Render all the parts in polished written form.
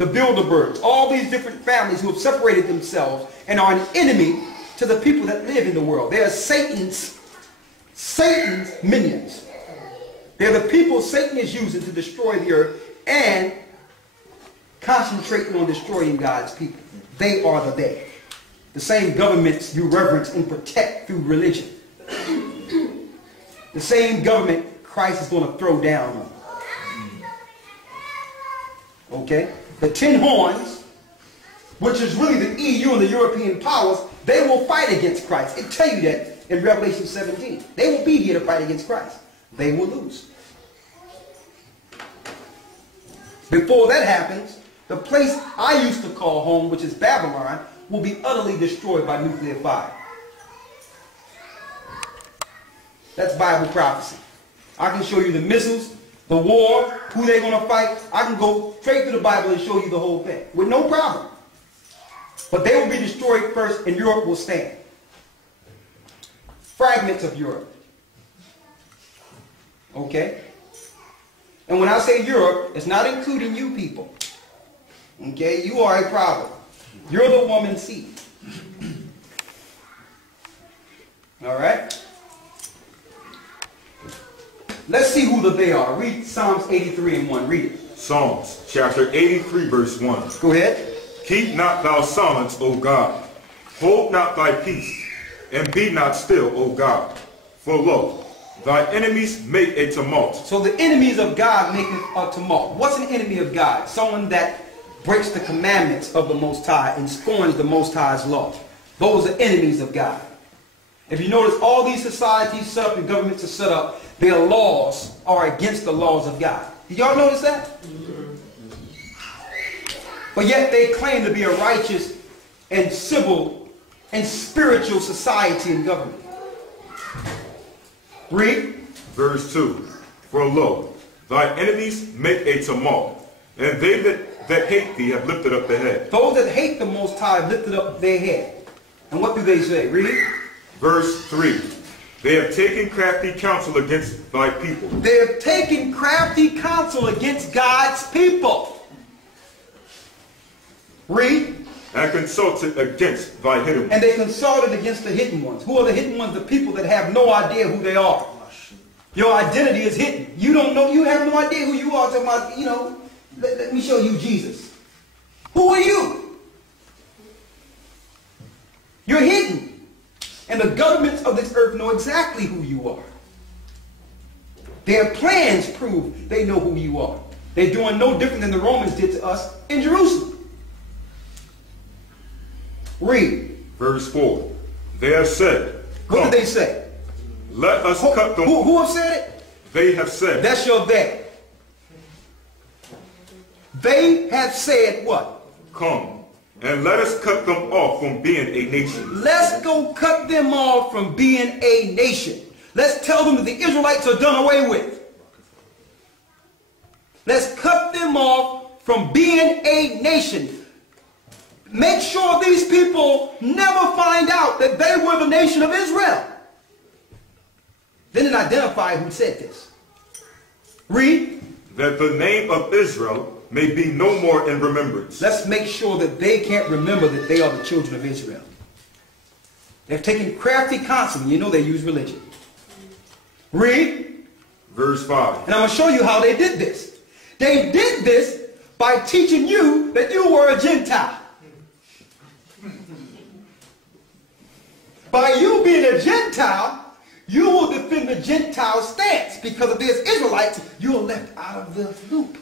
the Bilderbergs, all these different families who have separated themselves and are an enemy to the people that live in the world. They are Satan's minions. They're the people Satan is using to destroy the earth and concentrating on destroying God's people. They are the they. The same governments you reverence and protect through religion. The same government Christ is going to throw down on. Okay? The 10 horns, which is really the EU and the European powers, they will fight against Christ. It tells you that in Revelation 17. They will be here to fight against Christ. They will lose. Before that happens, the place I used to call home, which is Babylon, will be utterly destroyed by nuclear fire. That's Bible prophecy. I can show you the missiles, the war, who they're going to fight. I can go straight to the Bible and show you the whole thing with no problem. But they will be destroyed first and Europe will stand. Fragments of Europe. Okay? And when I say Europe, it's not including you people. Okay? You are a problem. You're the woman's seed. All right? Let's see who the they are. Read Psalms 83 and 1. Read it. Psalms chapter 83 verse 1. Go ahead. Keep not thou silence, O God. Hold not thy peace, and be not still, O God. For lo, thy enemies make a tumult. So the enemies of God make a tumult. What's an enemy of God? Someone that breaks the commandments of the Most High and scorns the Most High's law. Those are enemies of God. If you notice, all these societies set up and governments are set up, their laws are against the laws of God. Did y'all notice that? But yet they claim to be a righteous and civil and spiritual society and government. Read. Verse 2. For lo, thy enemies make a tumult, and they that hate thee have lifted up their head. Those that hate the Most High have lifted up their head. And what do they say? Read. Verse 3. They have taken crafty counsel against thy people. They have taken crafty counsel against God's people. Read. And consulted against thy hidden ones. And they consulted against the hidden ones. Who are the hidden ones? The people that have no idea who they are. Your identity is hidden. You don't know, you have no idea who you are. Talking about, you know, let me show you Jesus. Who are you? You're hidden. And the governments of this earth know exactly who you are. Their plans prove they know who you are. They're doing no different than the Romans did to us in Jerusalem. Read. Verse 4. They have said. What did they say? Let us cut them. Who have said it? They have said. That's your they. They have said what? Come, and let us cut them off from being a nation. Let's go cut them off from being a nation. Let's tell them that the Israelites are done away with. Let's cut them off from being a nation. Make sure these people never find out that they were the nation of Israel. Then it identified who said this. Read. That the name of Israel may be no more in remembrance. Let's make sure that they can't remember that they are the children of Israel. They've taken crafty counsel. You know they use religion. Read. Verse 5. And I'm going to show you how they did this. They did this by teaching you that you were a Gentile. By you being a Gentile, you will defend the Gentile stance, because if there's Israelites, you're left out of the loop.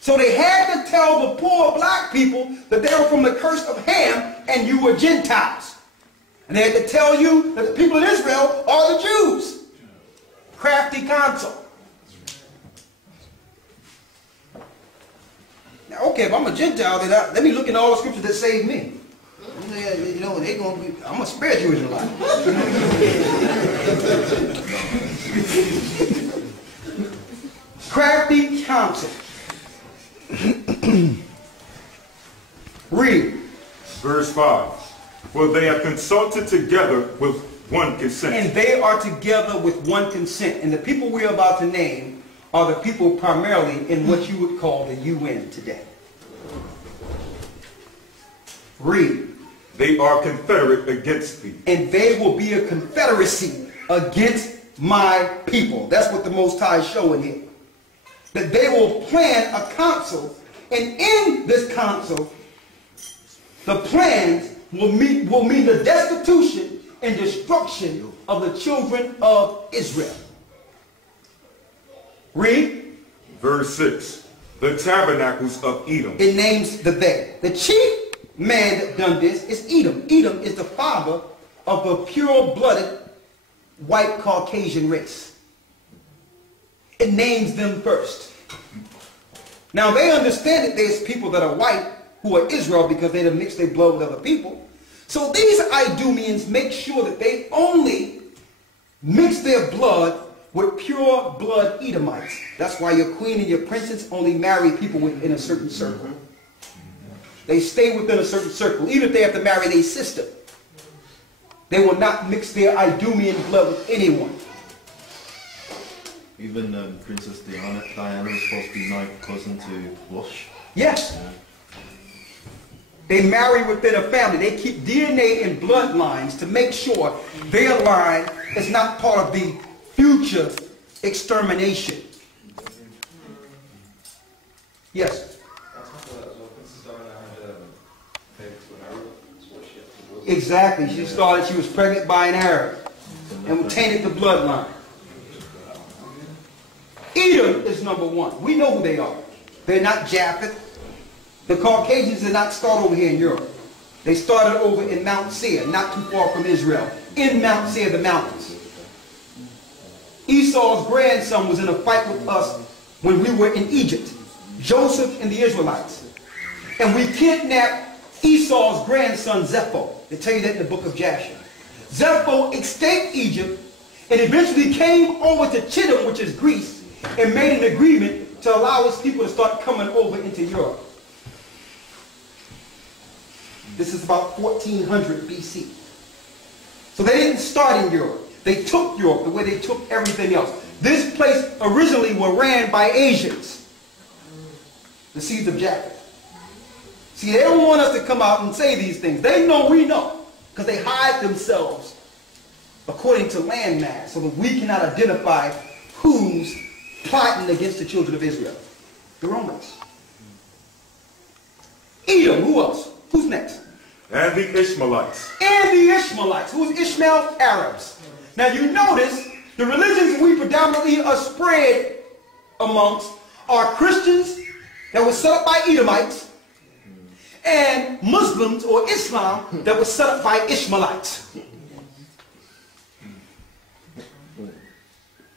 So they had to tell the poor black people that they were from the curse of Ham and you were Gentiles. And they had to tell you that the people of Israel are the Jews. Crafty counsel. Now, okay, if I'm a Gentile, then let me look in all the scriptures that save me. You know, they're going to be, I'm going to spare you Israelite. Crafty counsel. Read. Verse 5. For they have consulted together with one consent. And they are together with one consent. And the people we're about to name are the people primarily in what you would call the UN today. Read. They are confederate against thee. And they will be a confederacy against my people. That's what the Most High is showing here. That they will plan a council, and in this council, the plans will mean the destitution and destruction of the children of Israel. Read. Verse 6. The tabernacles of Edom. It names the they. The chief man that done this is Edom. Edom is the father of the pure-blooded white Caucasian race. It names them first. Now they understand that there's people that are white who are Israel because they have mixed their blood with other people. So these Idumeans make sure that they only mix their blood with pure blood Edomites. That's why your queen and your princess only marry people within a certain circle. They stay within a certain circle. Even if they have to marry their sister, they will not mix their Idumean blood with anyone. Even Princess Diana is supposed to be my cousin to Wash. Yes. Yeah. They marry within a family. They keep DNA and bloodlines to make sure their line is not part of the future extermination. Yes. Exactly. She was pregnant by an Arab and tainted the bloodline. Edom is number one. We know who they are. They're not Japheth. The Caucasians did not start over here in Europe. They started over in Mount Seir, not too far from Israel. In Mount Seir, the mountains. Esau's grandson was in a fight with us when we were in Egypt. Joseph and the Israelites. And we kidnapped Esau's grandson, Zepho. They tell you that in the book of Jasher. Zepho escaped Egypt and eventually came over to Chittim, which is Greece, and made an agreement to allow his people to start coming over into Europe. This is about 1400 BC. So they didn't start in Europe. They took Europe the way they took everything else. This place originally was ran by Asians, the seeds of Japheth. See, they don't want us to come out and say these things. They know we know, because they hide themselves according to landmass so that we cannot identify who's plotting against the children of Israel. The Romans. Edom, who else? Who's next? And the Ishmaelites. And the Ishmaelites. Who's Ishmael? Arabs. Now you notice the religions we predominantly are spread amongst are Christians that were set up by Edomites and Muslims or Islam that was set up by Ishmaelites.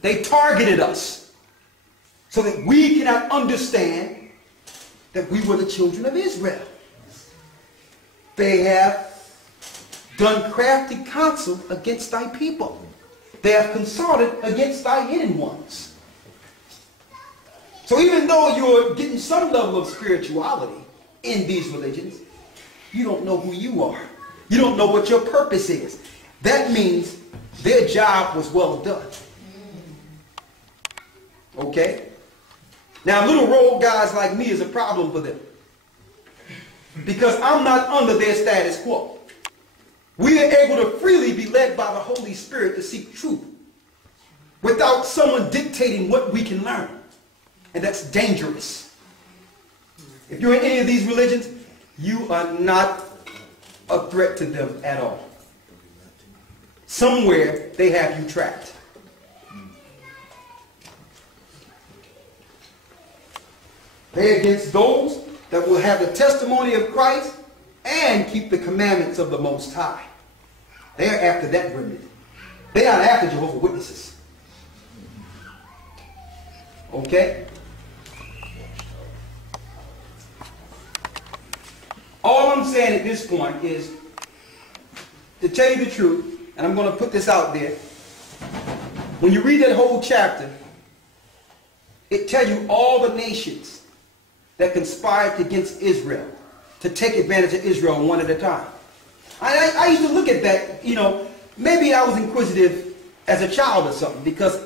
They targeted us so that we cannot understand that we were the children of Israel. They have done crafty counsel against thy people. They have consulted against thy hidden ones. So even though you're getting some level of spirituality in these religions, you don't know who you are. You don't know what your purpose is. That means their job was well done. Okay? Now little rogue guys like me is a problem for them, because I'm not under their status quo. We are able to freely be led by the Holy Spirit to seek truth without someone dictating what we can learn. And that's dangerous. If you're in any of these religions, you are not a threat to them at all. Somewhere they have you trapped. They're against those that will have the testimony of Christ and keep the commandments of the Most High. They are after that remedy. They are after Jehovah's Witnesses. Okay? All I'm saying at this point is, to tell you the truth, and I'm going to put this out there, when you read that whole chapter, it tells you all the nations that conspired against Israel to take advantage of Israel one at a time. I used to look at that, maybe I was inquisitive as a child or something, because